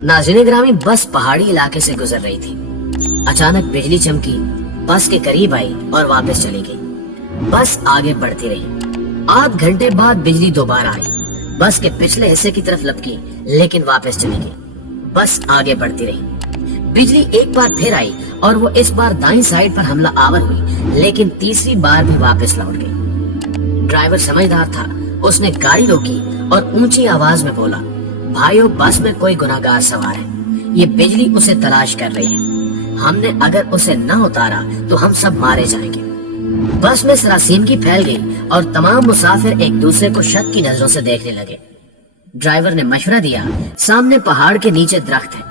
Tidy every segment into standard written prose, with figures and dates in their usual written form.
नाज़रीन ग्रामी, बस पहाड़ी इलाके से गुजर रही थी। अचानक बिजली चमकी, बस के करीब आई और वापस चली गई। बस आगे बढ़ती रही। आध घंटे बाद बिजली दोबारा आई, बस के पिछले हिस्से की तरफ लपकी, लेकिन वापस चली गई। बस आगे बढ़ती रही। बिजली एक बार फिर आई और वो इस बार दाईं साइड पर हमला आवर हुई, लेकिन तीसरी बार भी वापस लौट गई। ड्राइवर समझदार था, उसने गाड़ी रोकी और ऊंची आवाज में बोला, भाइयों, बस में कोई गुनाहगार सवार है। ये बिजली उसे तलाश कर रही है। हमने अगर उसे न उतारा तो हम सब मारे जाएंगे। बस में सरासीनगी फैल गई और तमाम मुसाफिर एक दूसरे को शक की नजरों से देखने लगे। ड्राइवर ने मशवरा दिया, सामने पहाड़ के नीचे दरख्त है,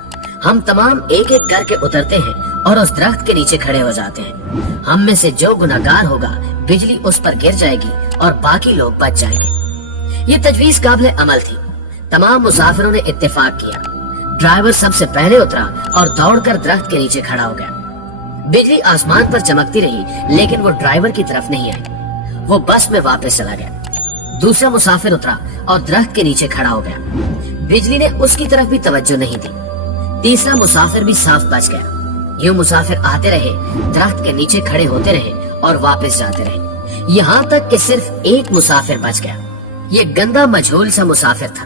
हम तमाम एक एक करके उतरते हैं और उस दरख्त के नीचे खड़े हो जाते हैं। हम में से जो गुनाहगार होगा, बिजली उस पर गिर जाएगी और बाकी लोग बच जाएंगे। ये तजवीज काबिल अमल थी। तमाम मुसाफिरों ने इत्तेफाक किया। ड्राइवर सबसे पहले उतरा और दौड़कर दरख्त के नीचे खड़ा हो गया। बिजली आसमान पर चमकती रही, लेकिन वो ड्राइवर की तरफ नहीं आई। वो बस में वापस चला गया। दूसरा मुसाफिर उतरा और दरख्त के नीचे खड़ा हो गया। बिजली ने उसकी तरफ भी तवज्जो नहीं दी। तीसरा मुसाफिर भी साफ बच गया। यूं मुसाफिर आते रहे, दरख्त के नीचे खड़े होते रहे और वापस जाते रहे, यहाँ तक कि सिर्फ एक मुसाफिर बच गया। ये गंदा मजहूल सा मुसाफिर था।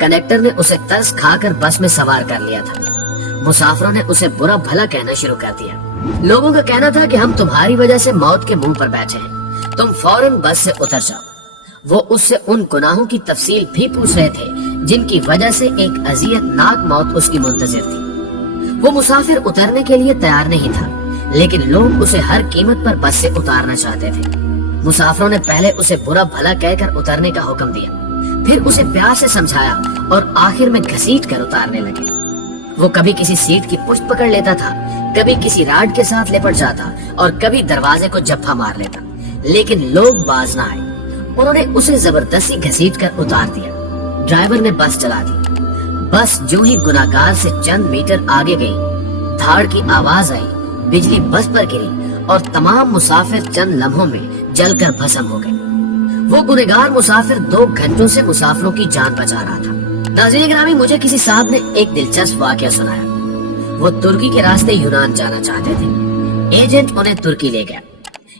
कनेक्टर ने उसे तरस खाकर बस में सवार कर लिया था। मुसाफिरों ने उसे बुरा भला कहना शुरू कर दिया। लोगों का कहना था कि हम तुम्हारी वजह से मौत के मुंह पर बैठे हैं, तुम फौरन बस से उतर जाओ। वो उससे उन गुनाहों की तफसील भी पूछ रहे थे जिनकी वजह से एक अजियतनाक मौत उसकी मुंतजिर थी। वो मुसाफिर उतरने के लिए तैयार नहीं था, लेकिन लोग उसे हर कीमत पर बस से उतारना चाहते थे। मुसाफिरों ने पहले उसे बुरा भला कहकर उतरने का हुक्म दिया, फिर उसे प्यार से समझाया और आखिर में घसीट कर उतारने लगे। वो कभी किसी सीट की पुष्ट पकड़ लेता था, कभी किसी राड के साथ लिपट जाता और कभी दरवाजे को जप्फा मार लेता, लेकिन लोग बाज न आए। उन्होंने उसे जबरदस्ती घसीट कर उतार दिया। ड्राइवर ने बस चला दी। बस जो ही गुनाहगार से चंद मीटर आगे गई, धाड़ की आवाज आई, बिजली बस पर गिरी और तमाम मुसाफिर चंद लम्हों में जलकर भस्म हो गए। वो गुनहगार मुसाफिर 2 घंटों से मुसाफिरों की जान बचा रहा था। नाज़रीन ग्रामी, मुझे किसी साहब ने एक दिलचस्प वाकया सुनाया। वो तुर्की के रास्ते यूनान जाना चाहते थे। एजेंट उन्हें तुर्की ले गया।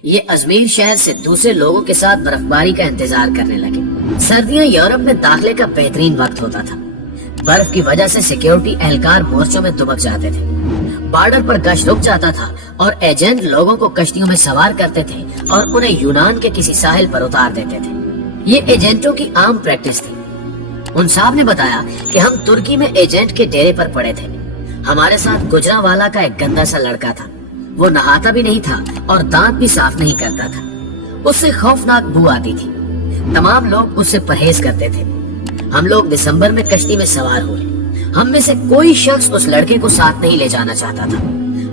ये अजमेर शहर से दूसरे लोगों के साथ बर्फबारी का इंतजार करने लगे। सर्दियां यूरोप में दाखिले का बेहतरीन वक्त होता था। बर्फ की वजह से सिक्योरिटी एहलकार मोर्चों में दुबक जाते थे। बॉर्डर पर गश्त रुक जाता था और एजेंट लोगों को कश्तियों में सवार करते थे और उन्हें यूनान के किसी साहिल पर उतार देते थे। ये एजेंटों की आम प्रैक्टिस थी। उन साहब ने बताया कि हम तुर्की में एजेंट के डेरे पर पड़े थे। हमारे साथ गुजरांवाला का एक गंदा सा लड़का था। वो नहाता भी नहीं था और दांत भी साफ नहीं करता था। उससे खौफनाक बू आती थी। तमाम लोग उससे परहेज करते थे। हम लोग दिसंबर में कश्ती में सवार हुए। हम में से कोई शख्स उस लड़के को साथ नहीं ले जाना चाहता था।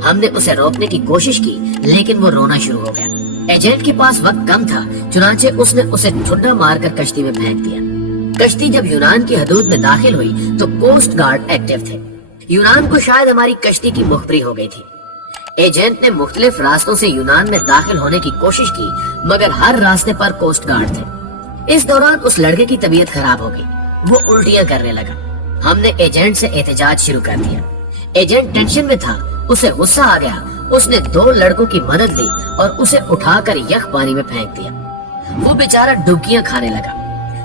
हमने उसे रोकने की कोशिश की, लेकिन वो रोना शुरू हो गया। एजेंट के पास वक्त कम था, चुनाचे उसने उसे ठुड्डा मारकर कश्ती में फेंक दिया। कश्ती जब यूनान की हदूद में दाखिल हुई तो कोस्ट गार्ड एक्टिव थे। यूनान को शायद हमारी कश्ती की मुखबरी हो गई थी। एजेंट ने मुख्तलिफ रास्तों से यूनान में दाखिल होने की कोशिश की, मगर हर रास्ते पर कोस्ट गार्ड थे। इस दौरान उस लड़के की तबीयत खराब हो गई। वो उल्टियां करने लगा। हमने एजेंट से एहतजाज शुरू कर दिया। एजेंट टेंशन में था, उसे गुस्सा आ गया। उसने 2 लड़कों की मदद ली और उसे उठाकर यख पानी में फेंक दिया। वो बेचारा डुबकियां खाने लगा।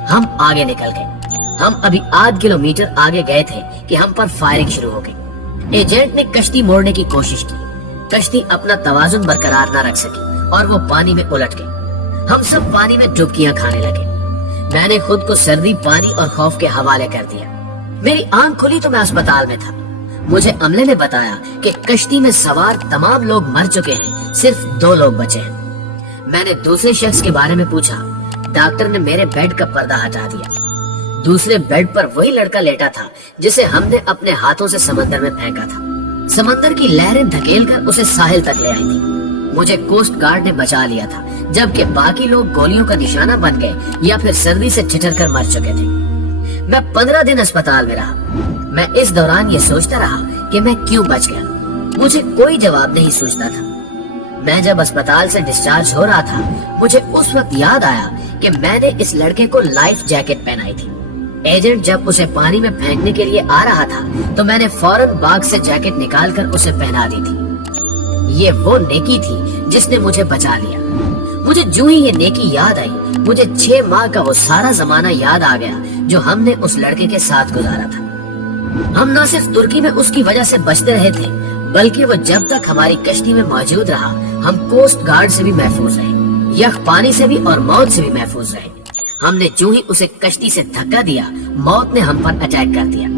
हम आगे निकल गए। हम अभी आध किलोमीटर आगे गए थे कि हम पर फायरिंग शुरू हो गई। एजेंट ने कश्ती मोड़ने की कोशिश की। कश्ती अपना तवाजुन बरकरार न रख सकी और वो पानी में उलट गई। हम सब पानी में डुबकियां खाने लगे। मैंने खुद को सर्दी, पानी और खौफ के हवाले कर दिया। मेरी आंख खुली तो मैं अस्पताल में था। मुझे अमले ने बताया कि कश्ती में सवार तमाम लोग मर चुके हैं, सिर्फ 2 लोग बचे हैं। मैंने दूसरे शख्स के बारे में पूछा। डॉक्टर ने मेरे बेड का पर्दा हटा दिया। दूसरे बेड पर वही लड़का लेटा था जिसे हमने अपने हाथों से समंदर में फेंका था। समंदर की लहरें धकेलकर उसे साहिल तक ले आई थी। मुझे कोस्ट गार्ड ने बचा लिया था, जबकि बाकी लोग गोलियों का निशाना बन गए या फिर सर्दी से ठिठर कर मर चुके थे। मैं 15 दिन अस्पताल में रहा। मैं इस दौरान ये सोचता रहा कि मैं क्यों बच गया। मुझे कोई जवाब नहीं सूझता था। मैं जब अस्पताल से डिस्चार्ज हो रहा था, मुझे उस वक्त याद आया कि मैंने इस लड़के को लाइफ जैकेट पहनाई थी। एजेंट जब उसे पानी में फेंकने के लिए आ रहा था तो मैंने फौरन बैग से जैकेट निकालकर उसे पहना दी थी। ये वो नेकी थी जिसने मुझे बचा लिया। मुझे जो ही ये नेकी याद आई, मुझे 6 माह का वो सारा जमाना याद आ गया जो हमने उस लड़के के साथ गुजारा था। हम न सिर्फ तुर्की में उसकी वजह से बचते रहे थे, बल्कि वो जब तक हमारी कश्ती में मौजूद रहा, हम कोस्ट गार्ड से भी महफूज रहे, यख पानी से भी और मौत से भी महफूज रहे। हमने जो ही उसे कश्ती से धक्का दिया, मौत ने हम पर अटैक कर दिया।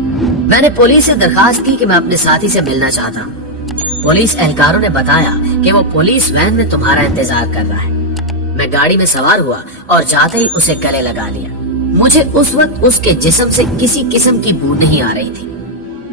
मैंने पुलिस से दरखास्त की कि मैं अपने साथी से मिलना चाहता हूँ। पुलिस एहलकारों ने बताया कि वो पुलिस वैन में तुम्हारा इंतजार कर रहा है। मैं गाड़ी में सवार हुआ और जाते ही उसे गले लगा लिया। मुझे उस वक्त उसके जिस्म से किसी किस्म की बू नहीं आ रही थी।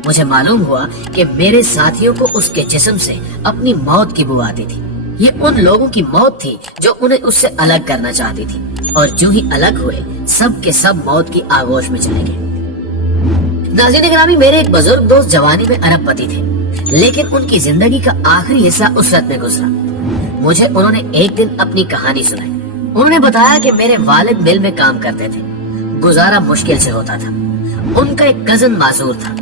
मुझे मालूम हुआ कि मेरे साथियों को उसके जिस्म से अपनी मौत की बू आती थी। ये उन लोगों की मौत थी जो उन्हें उससे अलग करना चाहती थी, और जो ही अलग हुए सब के सब मौत की आगोश में चले गए। नाज़रीन ग्रामी, मेरे एक बुजुर्ग दोस्त जवानी में अरबपति थे, लेकिन उनकी जिंदगी का आखिरी हिस्सा उसरत में गुजरा। मुझे उन्होंने एक दिन अपनी कहानी सुनाई। उन्होंने बताया कि मेरे वालिद मिल में काम करते थे, गुजारा मुश्किल से होता था। उनका एक कजन माजूर था।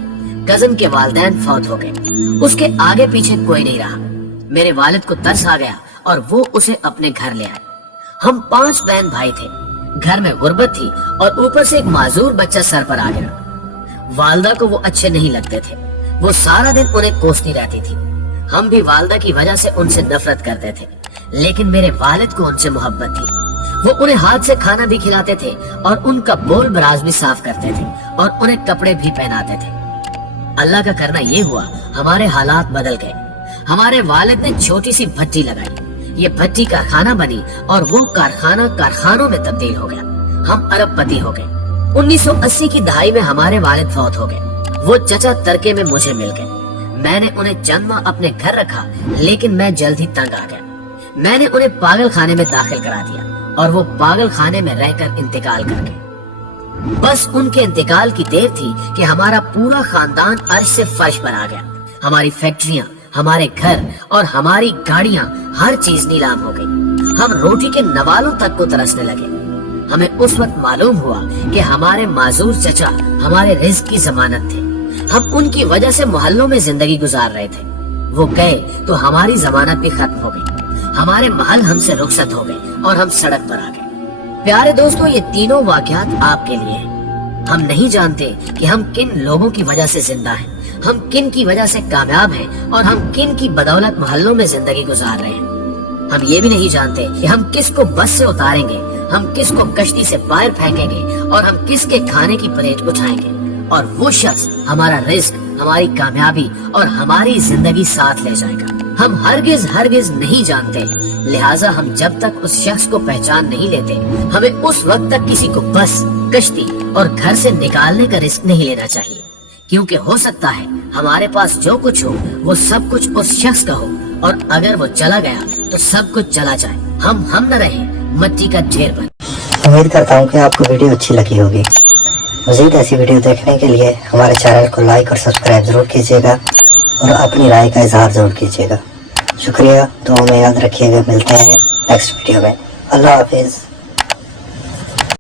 कजन के वालिदैन फौत हो गए, उसके आगे पीछे कोई नहीं रहा। मेरे वालिद को तरस आ गया और वो उसे अपने घर ले आए। हम 5 बहन भाई थे। घर में गुर्बत थी और ऊपर से एक माजूर बच्चा सर पर आ गया। वालदा को वो अच्छे नहीं लगते थे। वो सारा दिन उन्हें कोसती रहती थी। हम भी वालदा की वजह से उनसे नफरत करते थे, लेकिन मेरे वालिद को उनसे मोहब्बत थी। वो उन्हें हाथ से खाना भी खिलाते थे और उनका बोल बराज भी साफ करते थे और उन्हें कपड़े भी पहनाते थे। अल्लाह का करना ये हुआ, हमारे हालात बदल गए। हमारे वालिद ने छोटी सी भट्टी लगाई। ये भट्टी कारखाना बनी और वो कारखाना कारखानों में तब्दील हो गया। हम अरबपति हो गए। 1980 की दहाई में हमारे वालिद फौत हो गए। वो चचा तरके में मुझे मिल गए। मैंने उन्हें चंद माह अपने घर रखा, लेकिन मैं जल्द ही तंग आ गया। मैंने उन्हें पागल खाने में दाखिल करा दिया और वो पागल खाने में रहकर इंतकाल कर गए। बस उनके इंतकाल की देर थी कि हमारा पूरा खानदान अर्श से फर्श पर आ गया। हमारी फैक्ट्रियां, हमारे घर और हमारी गाड़ियां, हर चीज नीलाम हो गई। हम रोटी के नवालों तक को तरसने लगे। हमें उस वक्त मालूम हुआ कि हमारे माजूर चचा हमारे रिज्क की जमानत थे। हम उनकी वजह से मोहल्लों में जिंदगी गुजार रहे थे। वो गए तो हमारी जमानत भी खत्म हो गई। हमारे महल हमसे रुखसत हो गए और हम सड़क पर आ गए। प्यारे दोस्तों, ये तीनों वाकयात आपके लिए हैं। हम नहीं जानते कि हम किन लोगों की वजह से जिंदा हैं, हम किन की वजह से कामयाब हैं और हम किन की बदौलत मोहल्लों में जिंदगी गुजार रहे हैं। हम ये भी नहीं जानते कि हम किसको बस से उतारेंगे, हम किसको कश्ती से बाहर फेंकेंगे और हम किसके खाने की प्लेट उठाएंगे, और वो शख्स हमारा रिस्क, हमारी कामयाबी और हमारी जिंदगी साथ ले जाएगा। हम हरगिज नहीं जानते, लिहाजा हम जब तक उस शख्स को पहचान नहीं लेते, हमें उस वक्त तक किसी को बस, कश्ती और घर से निकालने का रिस्क नहीं लेना चाहिए, क्योंकि हो सकता है हमारे पास जो कुछ हो वो सब कुछ उस शख्स का हो, और अगर वो चला गया तो सब कुछ चला जाए, हम न रहे, मिट्टी का ढेर बन। उम्मीद करता हूँ कि आपको वीडियो अच्छी लगी होगी। मज़ीद ऐसी वीडियो देखने के लिए हमारे चैनल को लाइक और सब्सक्राइब जरूर कीजिएगा और अपनी राय का इजहार जरूर कीजिएगा। शुक्रिया, दुआ में याद रखिएगा। मिलते हैं नेक्स्ट वीडियो में। अल्लाह हाफिज़।